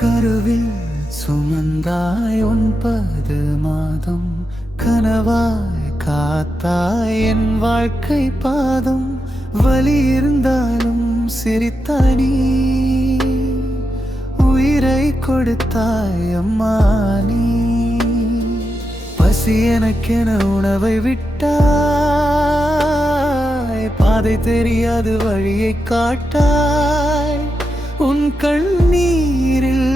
கருவில் சுமந்தாய் 9 மாதம், கனவாய் காத்தாய் என் வாழ்க்கை பாதம். வலி இருந்தாலும் சிரித்தாய் நீ, உயிரை கொடுத்தாய் அம்மா நீ. பசி எனக்கென உணவை விட்டாய், பாதை தெரியாது வழியை காட்டாய். உன் கண்ணீரில்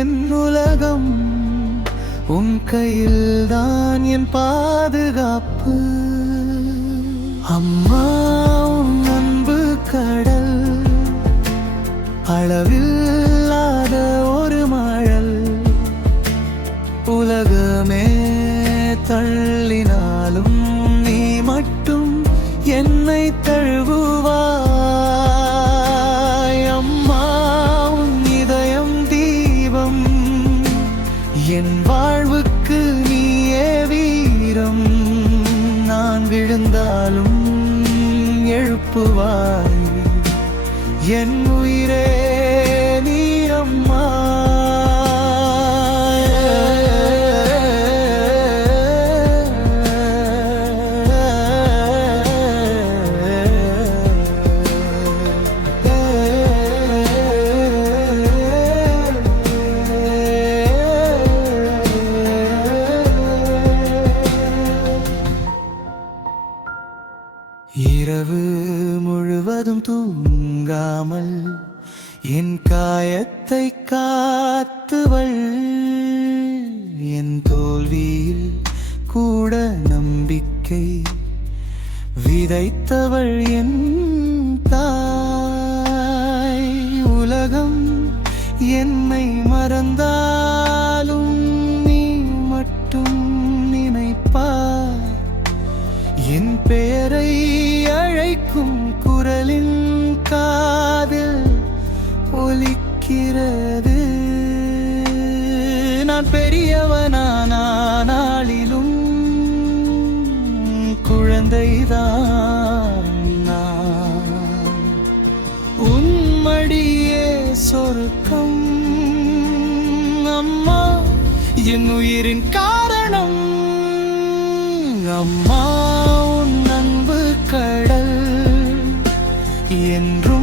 என் உலகம், உன் கையில்தான் என் பாதுகாப்பு. அம்மா உன் அன்பு கடல், அளவில்லாத ஒரு மழல். உலகமே தள்ளினாலும் நீ மட்டும் என்னை தழுவுவாய். அம்மா உன் இதயம் தீபம், என் வாழ்வுக்கு நீயே வீரம். நான் விழுந்தாலும் எழுப்புவாய் என் உயிரே நீ அம்மா. இரவு முழுவதும் தூங்காமல் என் காயத்தை காத்துவள், என் தோல்வியில் கூட நம்பிக்கை விதைத்தவள் என் தாய். உலகம் என்னை மறந்தாலும் நீ மட்டும் நினைப்பாய். என் பெயரை அழைக்கும் குரலின் காதில் ஒலிக்கிறது. நான் பெரியவனான நாளிலும் குழந்தைதான் நான். உன்மடியே சொர்க்கம் அம்மா, என் உயிரின் காரணம். அம்மா உன் அன்பு கடல் என்றும்